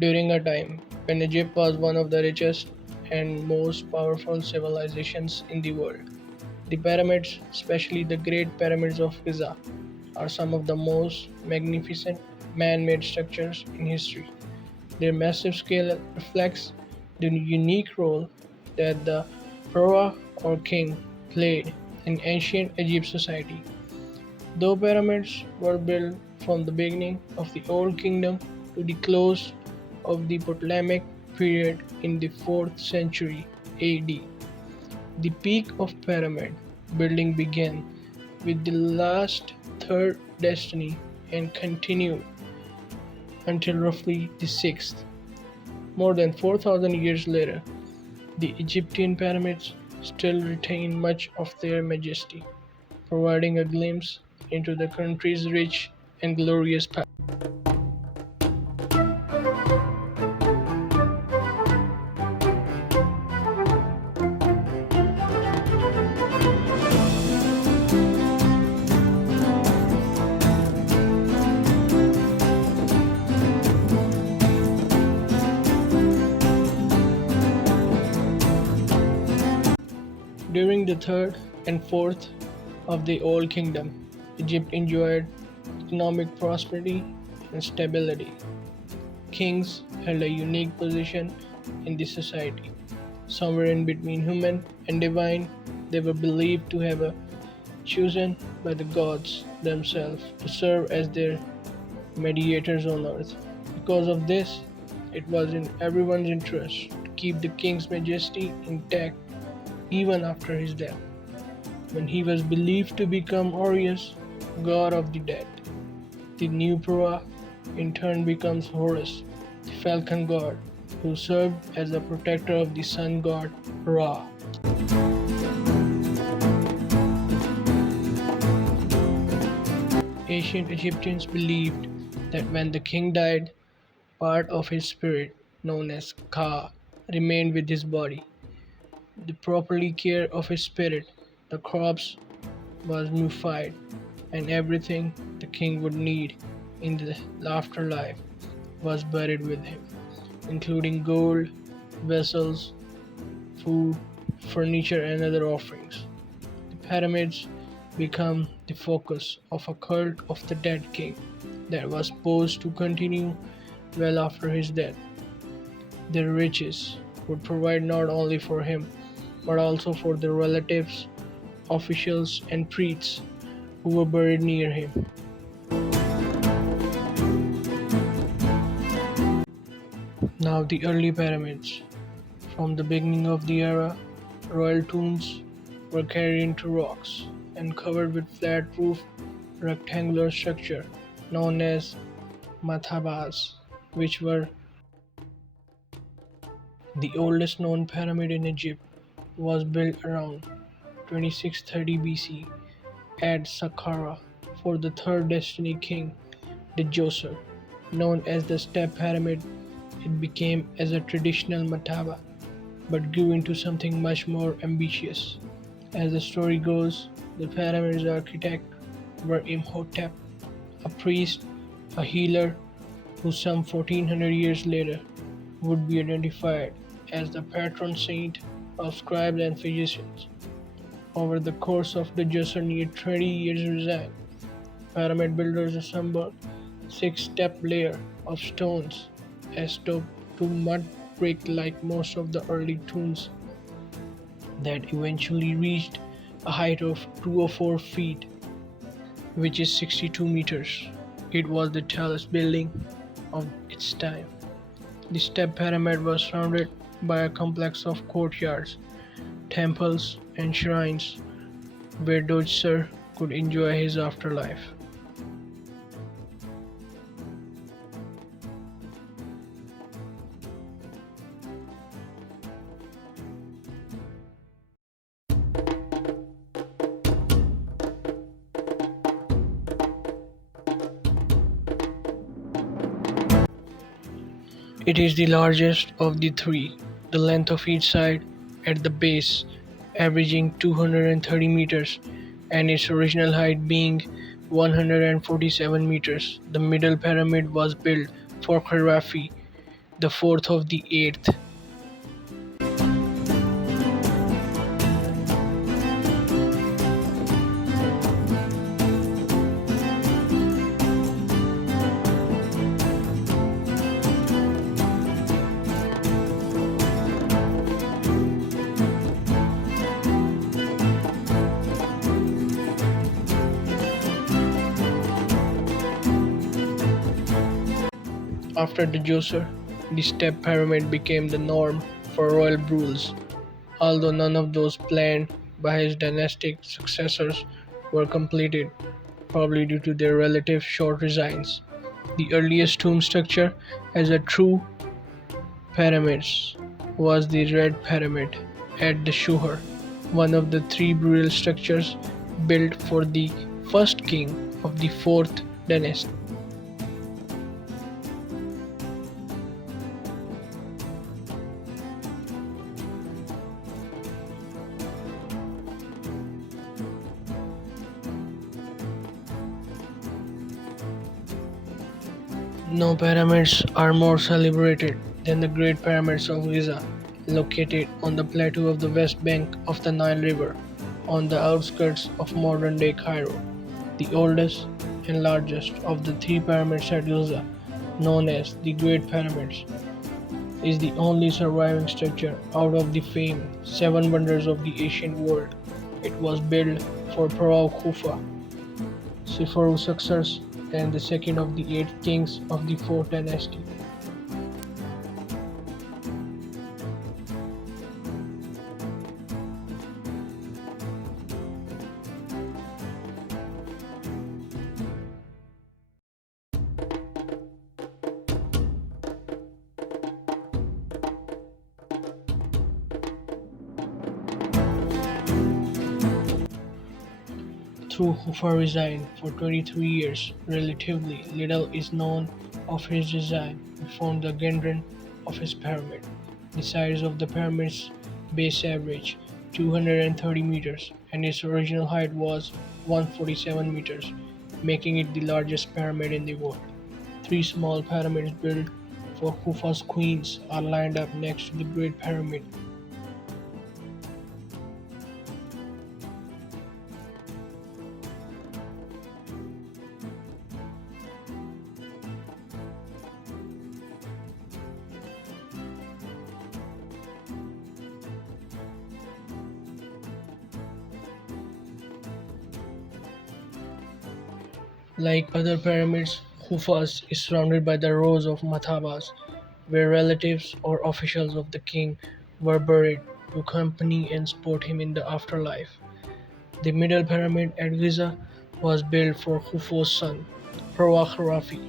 During a time when Egypt was one of the richest and most powerful civilizations in the world, the pyramids, especially the Great Pyramids of Giza, are some of the most magnificent man made structures in history. Their massive scale reflects the unique role that the pharaoh or king played in ancient Egypt society. Though pyramids were built from the beginning of the Old Kingdom to the close of the Ptolemaic period in the 4th century AD, the peak of pyramid building began with the last third dynasty and continued until roughly the 6th. More than 4,000 years later, the Egyptian pyramids still retain much of their majesty, providing a glimpse into the country's rich and glorious past. During the third and fourth of the Old Kingdom, Egypt enjoyed economic prosperity and stability. Kings held a unique position in the society. Somewhere in between human and divine, they were believed to have been chosen by the gods themselves to serve as their mediators on earth. Because of this, it was in everyone's interest to keep the king's majesty intact even after his death, when he was believed to become Horus, god of the dead. The new pharaoh in turn becomes Horus, the falcon god, who served as a protector of the sun god Ra. Ancient Egyptians believed that when the king died, part of his spirit, known as Ka, remained with his body. The properly care of his spirit, the corpse was mummified, and everything the king would need in the afterlife was buried with him, including gold, vessels, food, furniture, and other offerings. The pyramids become the focus of a cult of the dead king that was supposed to continue well after his death. Their riches would provide not only for him but also for their relatives, officials, and priests who were buried near him. Now, the early pyramids. From the beginning of the era, royal tombs were carried into rocks and covered with flat roof rectangular structure known as mathabas, which were the oldest known pyramid in Egypt. Was built around 2630 BC at Saqqara for the third dynasty king, Djoser. Known as the Step Pyramid, it became as a traditional mataba but grew into something much more ambitious. As the story goes, the pyramid's architect were Imhotep, a priest, a healer who some 1400 years later would be identified as the patron saint of scribes and physicians. Over the course of the just near 20 years design, pyramid builders assembled six-step layer of stones as to mud brick like most of the early tombs that eventually reached a height of 204 feet, which is 62 meters. It was the tallest building of its time. The step pyramid was surrounded by a complex of courtyards, temples, and shrines where Djoser could enjoy his afterlife. It is the largest of the three, the length of each side at the base averaging 230 meters and its original height being 147 meters. The middle pyramid was built for calligraphy the fourth of the eighth. After the Djoser, the step pyramid became the norm for royal rules, although none of those planned by his dynastic successors were completed, probably due to their relative short reigns. The earliest tomb structure as a true pyramid was the Red Pyramid at the Shuhar, one of the three burial structures built for the first king of the fourth dynasty. No pyramids are more celebrated than the Great Pyramids of Giza, located on the plateau of the west bank of the Nile River, on the outskirts of modern-day Cairo. The oldest and largest of the three pyramids at Giza, known as the Great Pyramids, is the only surviving structure out of the famed Seven Wonders of the Ancient World. It was built for Pharaoh Khufu, Siforu's successors and the second of the eight kings of the fourth dynasty. Though Khufu resigned for 23 years, relatively little is known of his design beyond the grandeur of his pyramid. The size of the pyramid's base averaged 230 meters, and its original height was 147 meters, making it the largest pyramid in the world. Three small pyramids built for Khufu's queens are lined up next to the Great Pyramid. Like other pyramids, Khufu's is surrounded by the rows of mathabas, where relatives or officials of the king were buried to accompany and support him in the afterlife. The middle pyramid at Giza was built for Khufu's son, Pharaoh Kharafi.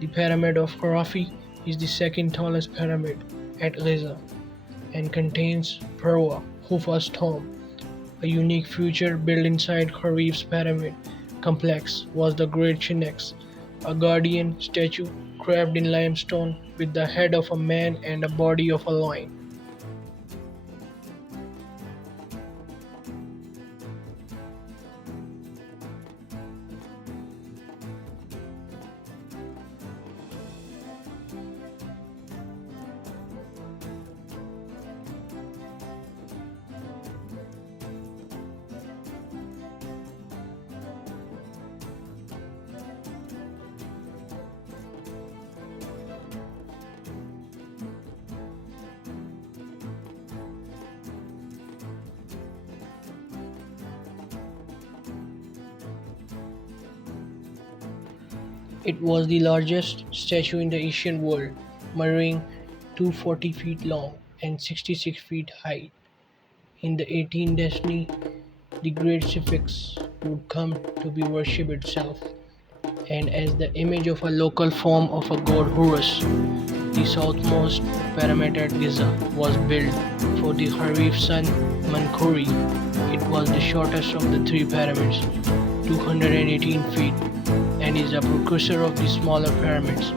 The pyramid of Kharafi is the second tallest pyramid at Giza and contains Pharaoh Khufu's tomb. A unique feature built inside Kharifi's pyramid complex was the Great Sphinx, a guardian statue carved in limestone with the head of a man and a body of a lion. It was the largest statue in the ancient world, measuring 240 feet long and 66 feet high. In the 18th dynasty, the Great Sphinx would come to be worshipped itself, and as the image of a local form of a god Horus. The southmost pyramid at Giza was built for the Kharif's son Menkaure. It was the shortest of the three pyramids, 218 feet, and is a precursor of the smaller pyramids.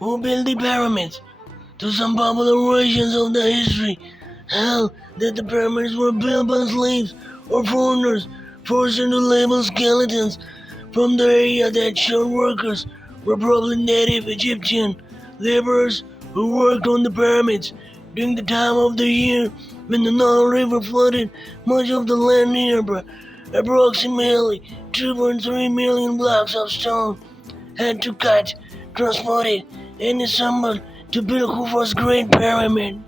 Who built the pyramids? To some popular versions of the history, held that the pyramids were built by slaves or foreigners forced into labor skeletons from the area that showed workers were probably native Egyptian laborers who worked on the pyramids during the time of the year when the Nile River flooded much of the land nearby. Approximately 2.3 million blocks of stone had to cut, transported, and assembled to build Khufu's Great Pyramid.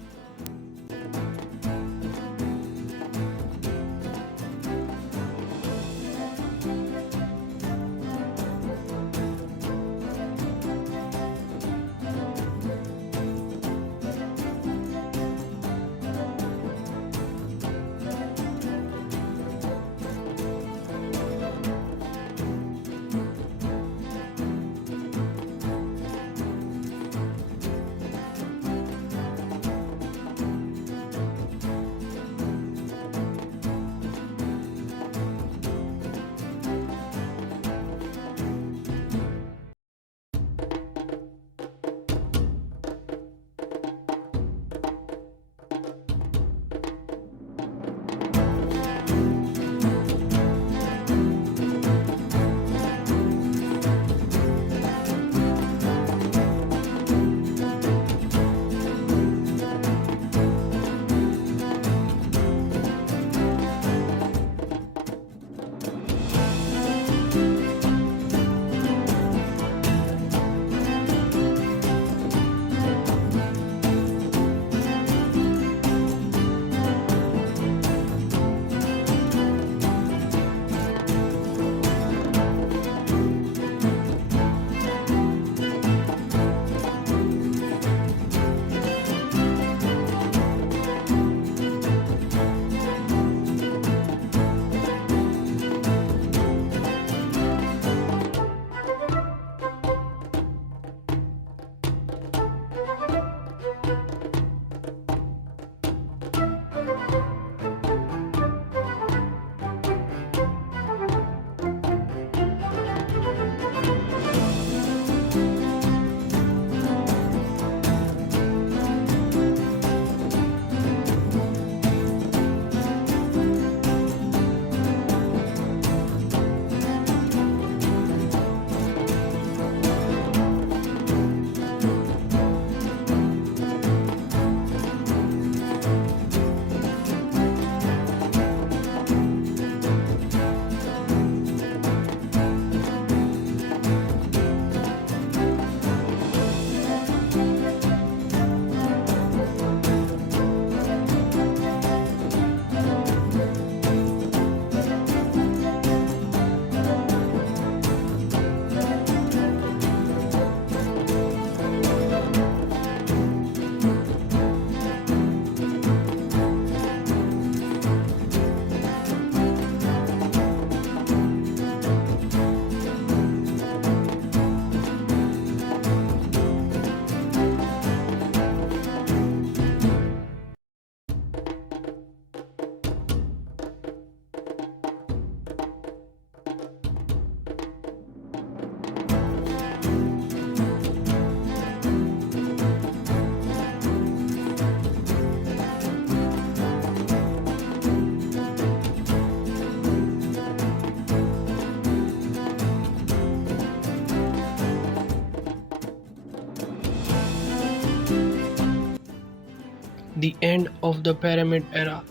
The end of the Pyramid era.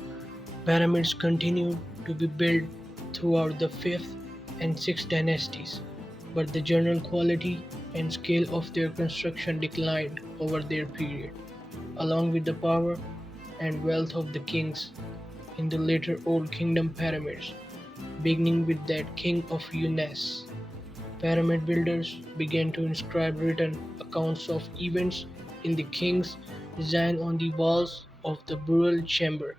Pyramids continued to be built throughout the 5th and 6th dynasties, but the general quality and scale of their construction declined over their period, along with the power and wealth of the kings in the later Old Kingdom pyramids, beginning with that king of Unas. Pyramid builders began to inscribe written accounts of events in the king's design on the walls of the burial chamber.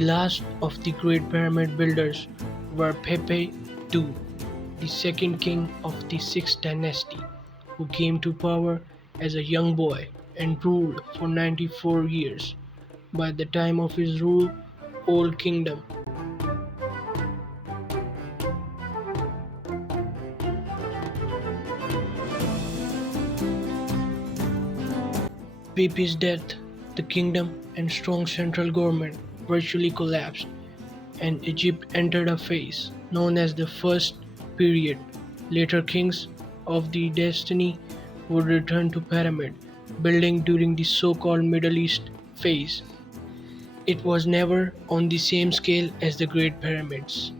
The last of the Great Pyramid builders were Pepe II, the second king of the Sixth Dynasty, who came to power as a young boy and ruled for 94 years. By the time of his rule, Old Kingdom Pepe's death, the kingdom and strong central government virtually collapsed, and Egypt entered a phase known as the First Period. Later kings of the dynasty would return to pyramid building during the so-called Middle East phase. It was never on the same scale as the Great Pyramids.